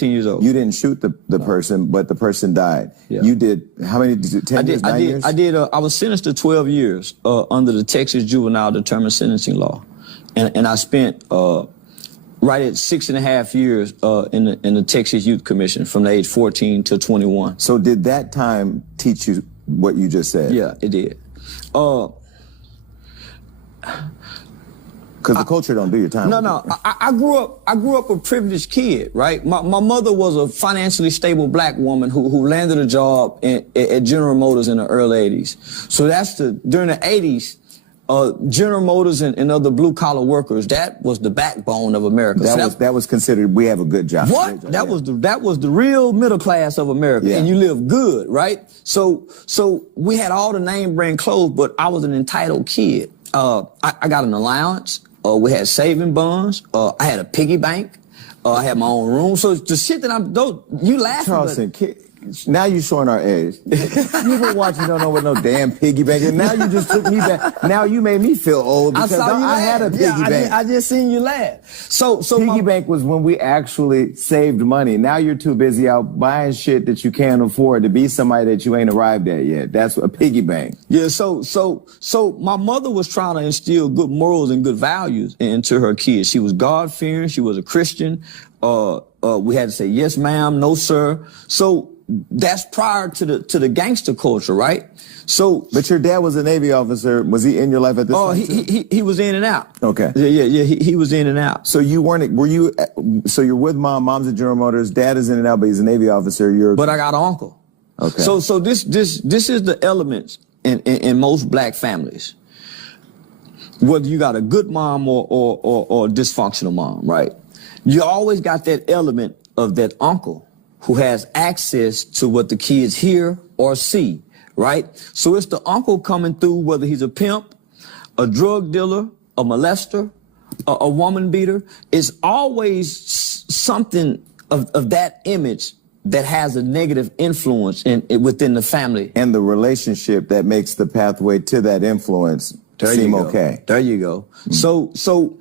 14 years old. You didn't shoot the person, but the person died. Yeah. You did, how many, 10 years, 9 years? I was sentenced to 12 years under the Texas Juvenile Determined Sentencing Law. And I spent right at 6.5 years in the Texas Youth Commission from the age 14 to 21. So did that time teach you what you just said? Yeah, it did. Because the culture don't do your time. No. I grew up a privileged kid, right? My mother was a financially stable black woman who landed a job at General Motors in the early 80s. So during the 80s, General Motors and other blue-collar workers, that was the backbone of America. That was considered, we have a good job. What? That was the real middle class of America, and you live good, right? So we had all the name brand clothes, but I was an entitled kid. I got an allowance. We had saving bonds. I had a piggy bank. I had my own room. So the shit that you laughing, Charleston, now you showing our age. You've been watching, don't know what no damn piggy bank is. Now you just took me back. Now you made me feel old because I had a piggy bank. I just seen you laugh. So piggy bank was when we actually saved money. Now you're too busy out buying shit that you can't afford to be somebody that you ain't arrived at yet. That's a piggy bank. Yeah. So my mother was trying to instill good morals and good values into her kids. She was God-fearing. She was a Christian. We had to say yes, ma'am, no, sir. So that's prior to the gangster culture, right? So, but your dad was a Navy officer. Was he in your life at this time? He was in and out. Okay. Yeah. He was in and out. So so you're with mom. Mom's at General Motors. Dad is in and out, but he's a Navy officer. But I got an uncle. Okay. So this is the elements in most black families. Whether you got a good mom or a dysfunctional mom, right? You always got that element of that uncle who has access to what the kids hear or see, right? So it's the uncle coming through, whether he's a pimp, a drug dealer, a molester, a woman beater. It's always something of that image that has a negative influence within the family. And the relationship that makes the pathway to that influence seem okay. There you go. Mm-hmm. So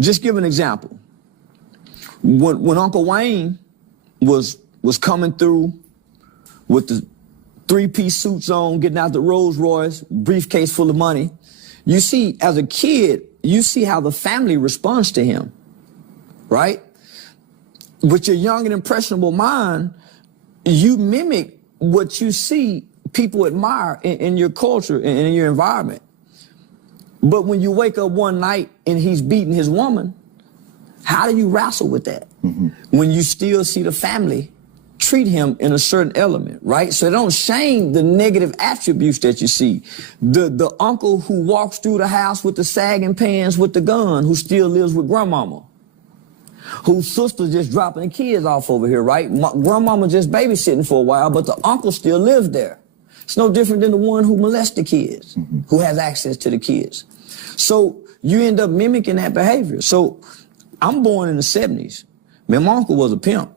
just give an example. When Uncle Wayne was coming through with the 3-piece suits on, getting out the Rolls Royce, briefcase full of money, you see, as a kid, you see how the family responds to him, right? With your young and impressionable mind, you mimic what you see people admire in your culture and in your environment. But when you wake up one night and he's beating his woman, how do you wrestle with that? Mm-hmm. When you still see the family treat him in a certain element, right? So don't shame the negative attributes that you see. The uncle who walks through the house with the sagging pants with the gun, who still lives with grandmama, whose sister just dropping the kids off over here, right? Grandmama just babysitting for a while, but the uncle still lives there. It's no different than the one who molests the kids, mm-hmm. who has access to the kids. So you end up mimicking that behavior. So I'm born in the 70s. My uncle was a pimp.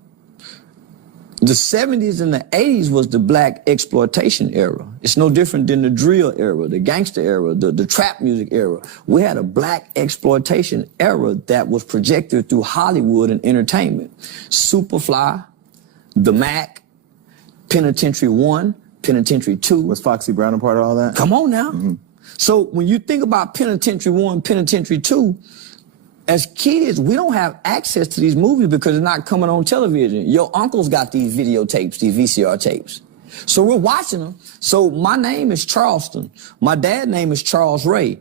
The 70s and the 80s was the black exploitation era. It's no different than the drill era, the gangster era, the trap music era. We had a black exploitation era that was projected through Hollywood and entertainment. Superfly, The Mac, Penitentiary 1, Penitentiary 2. Was Foxy Brown a part of all that? Come on now. Mm-hmm. So when you think about Penitentiary 1, Penitentiary 2, as kids, we don't have access to these movies because they're not coming on television. Your uncle's got these videotapes, these VCR tapes. So we're watching them. So my name is Charleston. My dad's name is Charles Ray.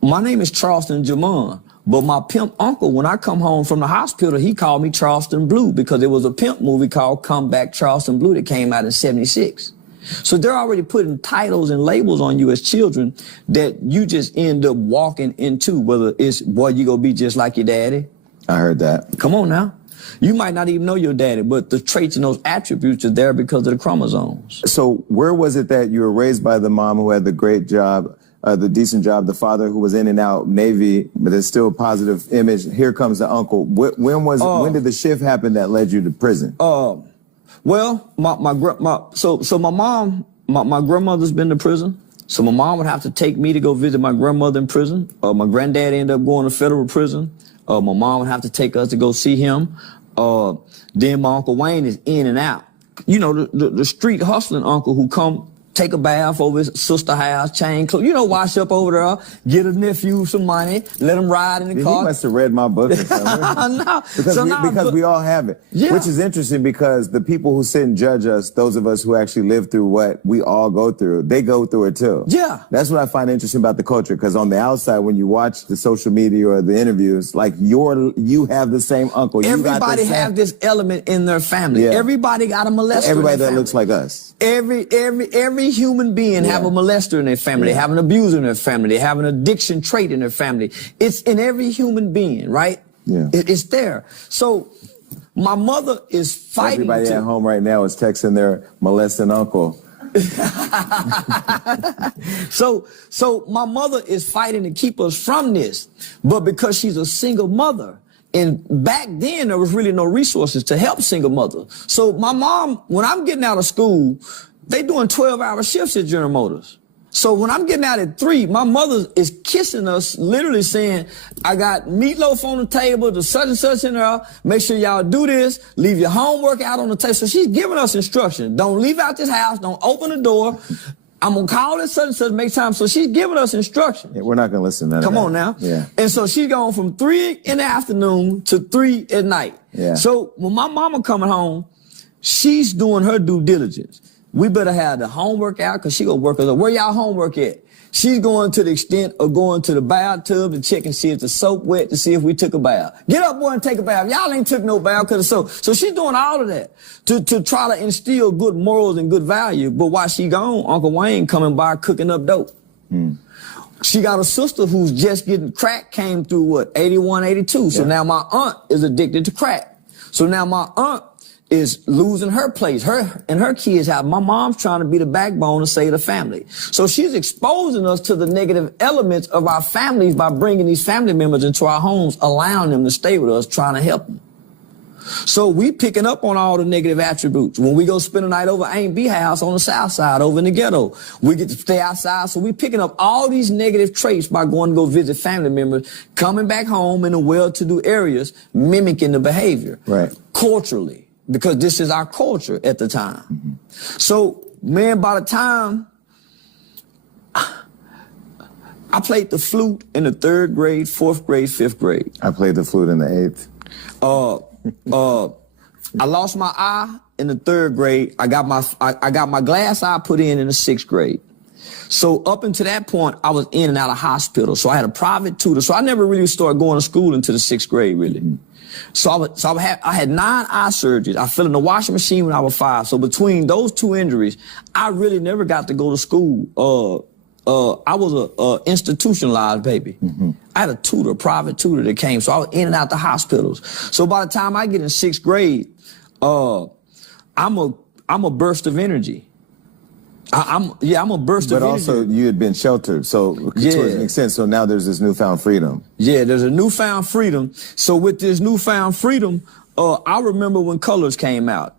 My name is Charleston Jamon. But my pimp uncle, when I come home from the hospital, he called me Charleston Blue because there was a pimp movie called Come Back Charleston Blue that came out in '76. So they're already putting titles and labels on you as children that you just end up walking into, whether it's, boy, you gonna be just like your daddy. I heard that. Come on now. You might not even know your daddy, but the traits and those attributes are there because of the chromosomes. So where was it that you were raised by the mom who had the great job, the decent job, the father who was in and out Navy, but there's still a positive image? Here comes the uncle. When did the shift happen that led you to prison? Well, my grandmother's been to prison. So my mom would have to take me to go visit my grandmother in prison. My granddad ended up going to federal prison. My mom would have to take us to go see him. Then my Uncle Wayne is in and out. You know, the street hustling uncle who come take a bath over his sister house, change clothes, you know, wash up over there, get a nephew some money, let him ride in the car. He must have read my book or something. No. Because we all have it. Yeah. Which is interesting because the people who sit and judge us, those of us who actually live through what we all go through, they go through it too. Yeah. That's what I find interesting about the culture, because on the outside, when you watch the social media or the interviews, like you have the same uncle. Everybody have this element in their family. Yeah. Everybody got a molester. Everybody in their that looks family. like us. Every human being have a molester in their family. They have an abuser in their family. They have an addiction trait in their family. It's in every human being, right? Yeah. It's there. So my mother is fighting. Everybody at home right now is texting their molesting uncle. So my mother is fighting to keep us from this, but because she's a single mother, and back then there was really no resources to help single mothers. So my mom, when I'm getting out of school, they doing 12-hour shifts at General Motors. So when I'm getting out at 3, my mother is kissing us, literally saying, I got meatloaf on the table, the such and such in there, make sure y'all do this, leave your homework out on the table. So she's giving us instruction. Don't leave out this house, don't open the door. I'm gonna call this such and such, make time. So she's giving us instruction. Yeah, we're not gonna listen to that. Come on now. Yeah. And so she's going from 3 in the afternoon to 3 at night. Yeah. So when my mama coming home, she's doing her due diligence. We better have the homework out because she gonna work us up. Where y'all homework at? She's going to the extent of going to the bathtub to check and see if the soap wet to see if we took a bath. Get up, boy, and take a bath. Y'all ain't took no bath because of soap. So she's doing all of that to try to instill good morals and good value. But while she gone, Uncle Wayne coming by cooking up dope. She got a sister who's just getting crack, came through what, 81, 82. So now my aunt is addicted to crack. So now my aunt is losing her place. Her and her kids have, my mom's trying to be the backbone to save the family. So she's exposing us to the negative elements of our families by bringing these family members into our homes, allowing them to stay with us, trying to help them. So we picking up on all the negative attributes. When we go spend a night over Ain't B house on the south side, over in the ghetto, we get to stay outside. So we picking up all these negative traits by going to go visit family members, coming back home in the well-to-do areas, mimicking the behavior. Right. Culturally. Because this is our culture at the time. So, man, by the time I played the flute in the 3rd grade, 4th grade, 5th grade. I played the flute in the 8th. I lost my eye in the 3rd grade. I got my glass eye put in the 6th grade. So up until that point, I was in and out of hospital. So I had a private tutor. So I never really started going to school until the 6th grade, really. So I had 9 eye surgeries. I fell in the washing machine when I was 5. So between those 2 injuries, I really never got to go to school. I was a institutionalized baby. I had a tutor, a private tutor that came. So I was in and out the hospitals. So by the time I get in 6th grade, I'm a burst of energy. I'm a burst of energy. But also you had been sheltered, so to an extent, so now there's this newfound freedom. Yeah, there's a newfound freedom. So with this newfound freedom, I remember when Colors came out.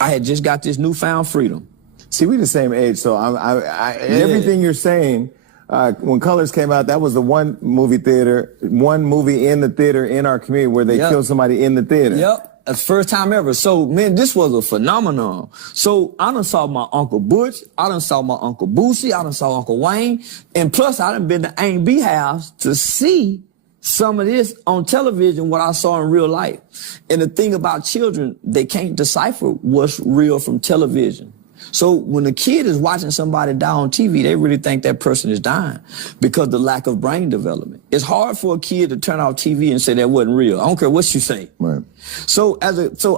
I had just got this newfound freedom. See, we the same age, so everything you're saying, when Colors came out, that was the one movie in the theater in our community where they killed somebody in the theater. Yep. That's the first time ever. So, man, this was a phenomenon. So I done saw my Uncle Butch. I done saw my Uncle Boosie. I done saw Uncle Wayne. And plus, I done been to Ain't B house to see some of this on television, what I saw in real life. And the thing about children, they can't decipher what's real from television. So when a kid is watching somebody die on TV, they really think that person is dying because of the lack of brain development. It's hard for a kid to turn off TV and say that wasn't real. I don't care what you say. Right. So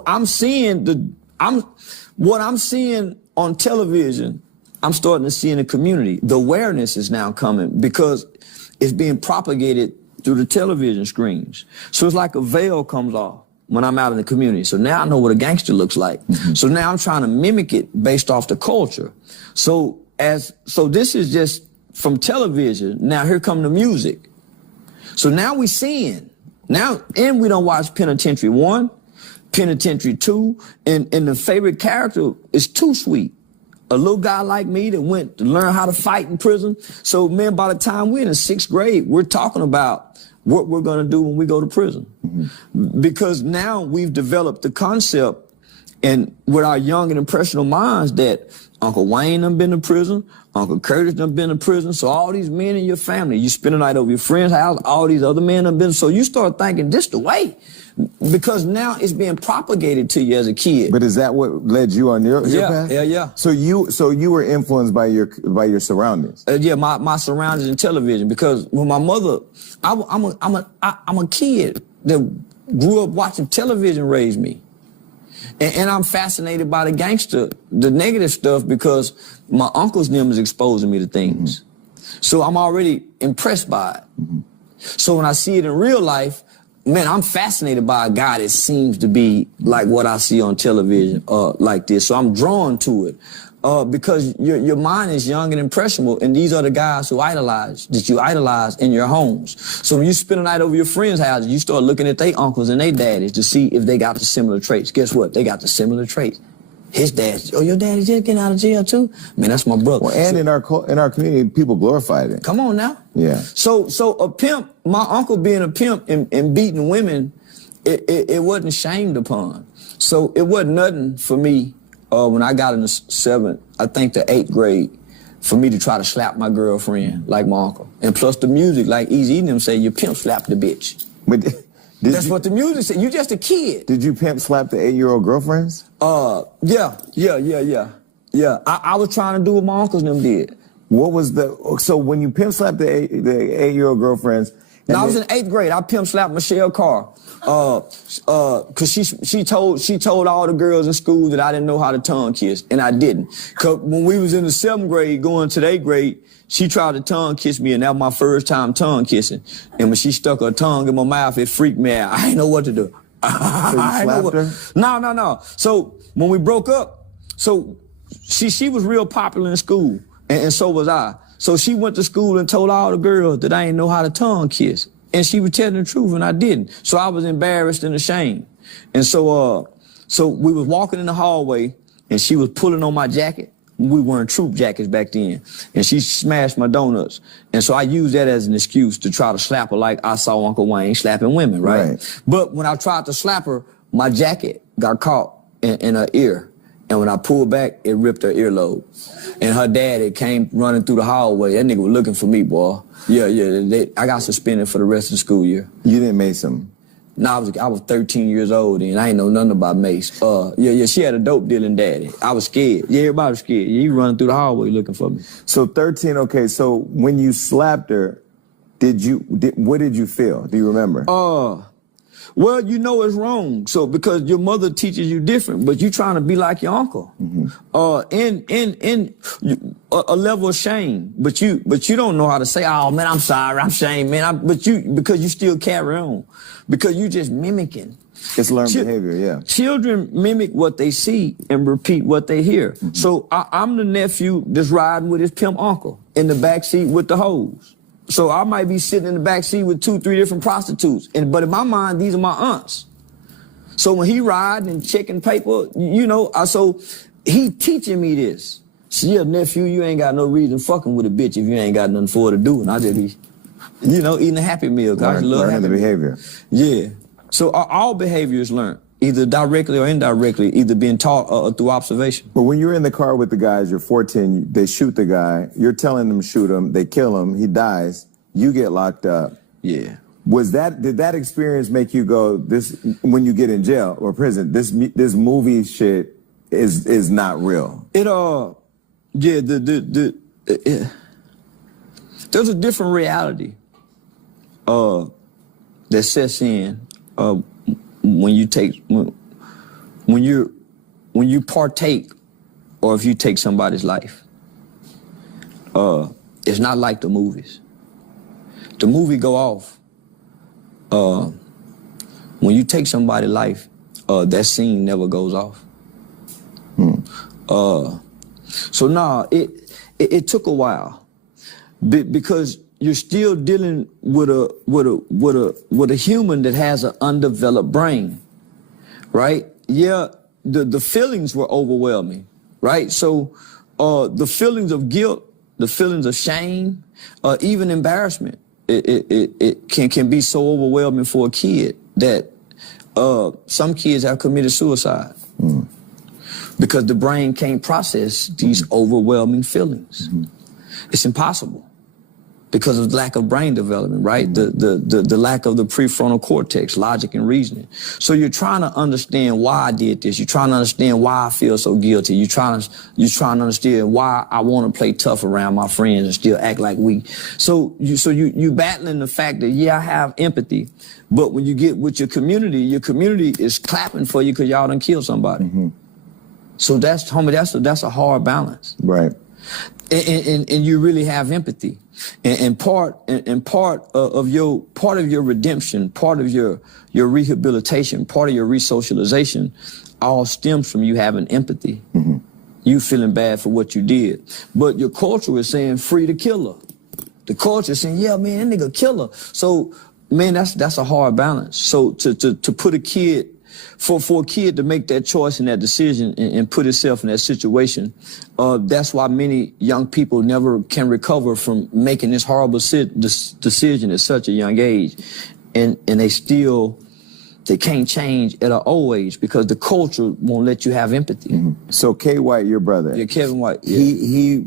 I'm seeing what I'm seeing on television, I'm starting to see in the community. The awareness is now coming because it's being propagated through the television screens. So it's like a veil comes off when I'm out in the community. So now I know what a gangster looks like. So now I'm trying to mimic it based off the culture. So this is just from television. Now here come the music. So now we seeing. Now, and we don't watch Penitentiary 1, Penitentiary 2, and the favorite character is Too Sweet. A little guy like me that went to learn how to fight in prison. So, man, by the time we're in the 6th grade, we're talking about what we're going to do when we go to prison. Because now we've developed the concept and with our young and impressionable minds that Uncle Wayne done been to prison, Uncle Curtis done been to prison, so all these men in your family, you spend the night over your friend's house, all these other men done been, so you start thinking this the way. Because now it's being propagated to you as a kid. But is that what led you on your path? Yeah. So you were influenced by your surroundings. Yeah, my surroundings and television. Because when my mother, I'm a kid that grew up watching television raise me. And I'm fascinated by the gangster, the negative stuff, because my uncles and them is exposing me to things. So I'm already impressed by it. So when I see it in real life, man, I'm fascinated by a guy that seems to be like what I see on television, like this. So I'm drawn to it. Because your mind is young and impressionable, and these are the guys who you idolize in your homes. So when you spend a night over your friends' houses, you start looking at their uncles and their daddies to see if they got the similar traits. Guess what? They got the similar traits. His dad, your daddy just getting out of jail too? Man, that's my brother. Well, and in our community, people glorified it. Come on now. Yeah. So a pimp, my uncle being a pimp and beating women, it wasn't shamed upon. So it wasn't nothing for me. When I got in the 7th, I think the 8th grade, for me to try to slap my girlfriend like my uncle. And plus the music, like Easy and them say, your pimp slapped the bitch. But That's what the music said. You just a kid. Did you pimp slap the 8-year-old girlfriends? Yeah. I was trying to do what my uncles and them did. What was so when you pimp slapped the 8-year-old girlfriends? Now I was in 8th grade. I pimp slapped Michelle Carr. Cause she told all the girls in school that I didn't know how to tongue kiss, and I didn't. Cause when we was in the 7th grade going to the 8th grade, she tried to tongue kiss me, and that was my first time tongue kissing. And when she stuck her tongue in my mouth, it freaked me out. I didn't know what to do. So you slapped her? No. So when we broke up, so she was real popular in school, and so was I. So she went to school and told all the girls that I didn't know how to tongue kiss. And she was telling the truth, and I didn't. So I was embarrassed and ashamed. And so we was walking in the hallway, and she was pulling on my jacket. We wearing troop jackets back then. And she smashed my donuts. And so I used that as an excuse to try to slap her like I saw Uncle Wayne slapping women, right? But when I tried to slap her, my jacket got caught in her ear. And when I pulled back, it ripped her earlobe. And her dad came running through the hallway. That nigga was looking for me, boy. Yeah. I got suspended for the rest of the school year. You didn't mace him? No, I was 13 years old, and I ain't know nothing about mace. She had a dope dealing daddy. I was scared. Yeah, everybody was scared. Yeah, he running through the hallway looking for me. So 13, okay, so when you slapped her, what did you feel? Do you remember? Well, you know it's wrong. So because your mother teaches you different, but you trying to be like your uncle. In a level of shame, but you don't know how to say, oh man, I'm sorry, I'm ashamed, man. Because you still carry on, because you just mimicking. It's learned behavior, yeah. Children mimic what they see and repeat what they hear. So I'm the nephew that's riding with his pimp uncle in the backseat with the hoes. So I might be sitting in the back seat with 2, 3 different prostitutes. But in my mind, these are my aunts. So when he riding and checking paper, so he teaching me this. So yeah, nephew, you ain't got no reason fucking with a bitch if you ain't got nothing for her to do. And I just be, eating a Happy Meal. Learning the behavior. Yeah. So all behavior is learned, either directly or indirectly, either being taught or through observation. But when you're in the car with the guys, you're 14, they shoot the guy, you're telling them to shoot him, they kill him, he dies, you get locked up. Yeah. Did that experience make you go, this, when you get in jail or prison, this movie shit is not real? There's a different reality that sets in when you partake, or if you take somebody's life. It's not like the movies. The movie go off. When you take somebody's life, that scene never goes off. So nah, it took a while, because you're still dealing with a human that has an undeveloped brain, right? Yeah, the feelings were overwhelming, right? So the feelings of guilt, the feelings of shame, even embarrassment, it can be so overwhelming for a kid that some kids have committed suicide because the brain can't process these overwhelming feelings. It's impossible because of lack of brain development, right? The lack of the prefrontal cortex, logic and reasoning. So you're trying to understand why I did this. You're trying to understand why I feel so guilty. You're trying to understand why I want to play tough around my friends and still act like weak. So you battling the fact that, yeah, I have empathy, but when you get with your community is clapping for you because y'all done killed somebody. So that's a hard balance. Right. And you really have empathy. And part of your redemption, part of your rehabilitation, part of your resocialization, all stems from you having empathy. You feeling bad for what you did. But your culture is saying free the killer. The culture is saying, yeah, man, that nigga killer. So, man, that's a hard balance. So to put a kid, for a kid to make that choice and that decision and put itself in that situation, that's why many young people never can recover from making this horrible decision at such a young age. And they can't change at an old age because the culture won't let you have empathy. So K. White, your brother. Yeah, Kevin White. Yeah. He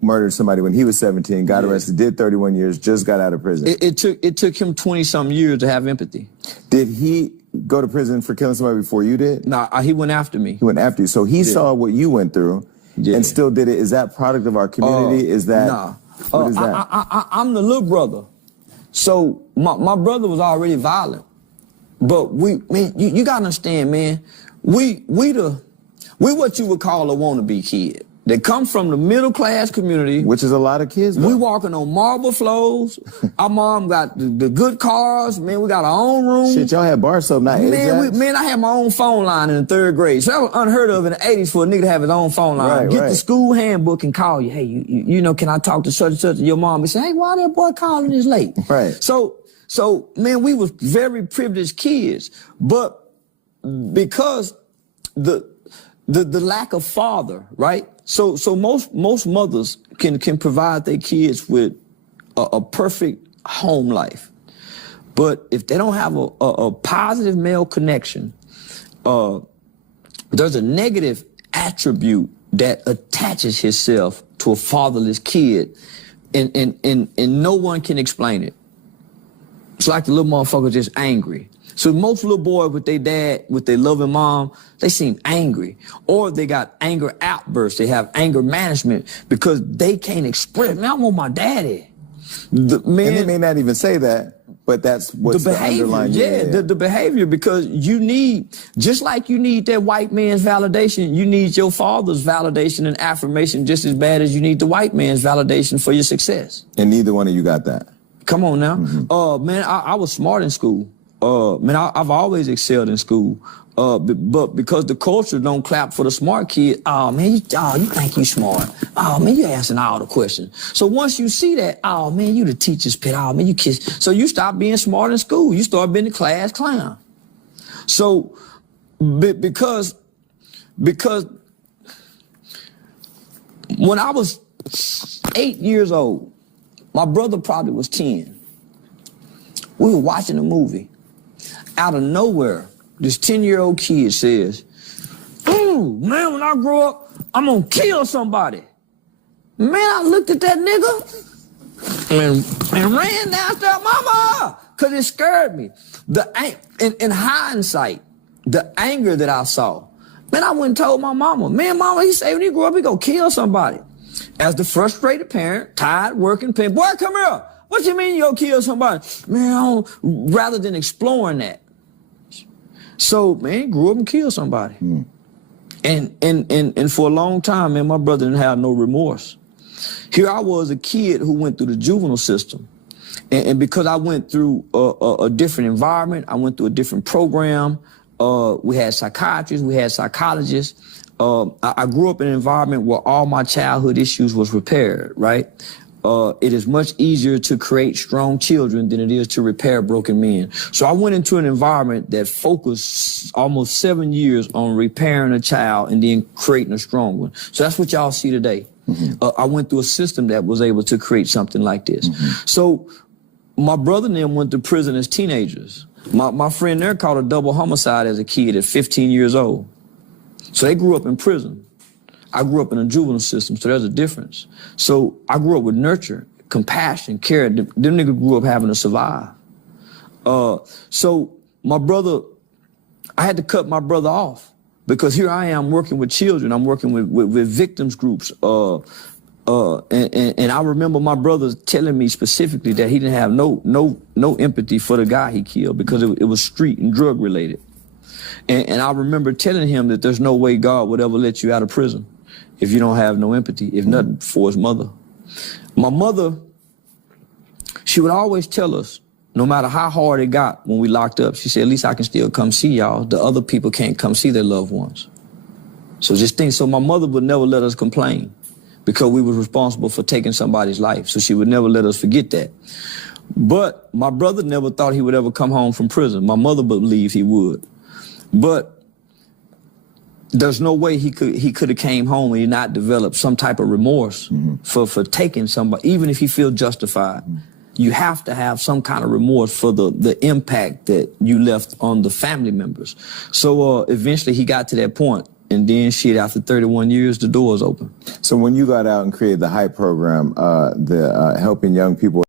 murdered somebody when he was 17, got arrested, did 31 years, just got out of prison. It took him 20-something years to have empathy. Did he go to prison for killing somebody before you did? No, he went after me. He went after you. So he saw what you went through and still did it. Is that product of our community? Is that? Nah. What is that? I'm the little brother. So my brother was already violent. But you gotta understand, man, we what you would call a wannabe kid. They come from the middle class community. Which is a lot of kids, though. We walking on marble floors. Our mom got the good cars. Man, we got our own room. Shit, y'all had bar soap, not Man, I had my own phone line in the 3rd grade. So that was unheard of in the 80s for a nigga to have his own phone line. Get the school handbook and call you. Hey, you know, can I talk to such and such? And your mom would say, hey, why that boy calling this late? Right. So, man, we was very privileged kids, but because the lack of father, right? So most mothers can provide their kids with a perfect home life, but if they don't have a positive male connection, there's a negative attribute that attaches itself to a fatherless kid, and no one can explain it. It's like the little motherfucker just angry. So most little boys with their dad, with their loving mom, they seem angry. Or they got anger outbursts. They have anger management because they can't express, man, I want my daddy. And they may not even say that, but that's what's the underlying. The behavior, because you need, just like you need that white man's validation, you need your father's validation and affirmation just as bad as you need the white man's validation for your success. And neither one of you got that. Come on now. Man, I was smart in school. Man, I've always excelled in school. But because the culture don't clap for the smart kid, oh man, you think you smart. Oh man, you asking all the questions. So once you see that, oh man, you the teacher's pet. Oh man, you kids. So you stop being smart in school. You start being the class clown. So because when I was 8 years old, my brother probably was 10. We were watching a movie. Out of nowhere, this 10-year-old kid says, ooh, man, when I grow up, I'm gonna kill somebody. Man, I looked at that nigga and ran downstairs, mama, because it scared me. In hindsight, the anger that I saw, man, I went and told my mama, man, mama, he said when he grew up, he gonna kill somebody. As the frustrated parent, tired, working, paying, boy, come here. What you mean you gonna kill somebody? Man, rather than exploring that. So, man, grew up and killed somebody. And for a long time, man, my brother didn't have no remorse. Here I was, a kid who went through the juvenile system. And because I went through a different environment, I went through a different program. We had psychiatrists, we had psychologists. I grew up in an environment where all my childhood issues was repaired, right? It is much easier to create strong children than it is to repair broken men. So I went into an environment that focused almost 7 years on repairing a child and then creating a strong one. So that's what y'all see today. I went through a system that was able to create something like this. So my brother and them went to prison as teenagers. My friend there caught a double homicide as a kid at 15 years old. So they grew up in prison. I grew up in a juvenile system, so there's a difference. So I grew up with nurture, compassion, care. Them niggas grew up having to survive. So my brother, I had to cut my brother off because here I am working with children. I'm working with victims groups. And I remember my brother telling me specifically that he didn't have no empathy for the guy he killed because it was street and drug related. And I remember telling him that there's no way God would ever let you out of prison if you don't have no empathy, if nothing, for his mother. My mother, she would always tell us, no matter how hard it got when we locked up, she said, at least I can still come see y'all. The other people can't come see their loved ones. So just think, so my mother would never let us complain because we were responsible for taking somebody's life. So she would never let us forget that. But my brother never thought he would ever come home from prison. My mother believed he would. But there's no way he could have came home and he not developed some type of remorse for taking somebody, even if he feels justified. You have to have some kind of remorse for the impact that you left on the family members. So eventually he got to that point, and then shit, after 31 years, the doors open. So when you got out and created the HYPE program, helping young people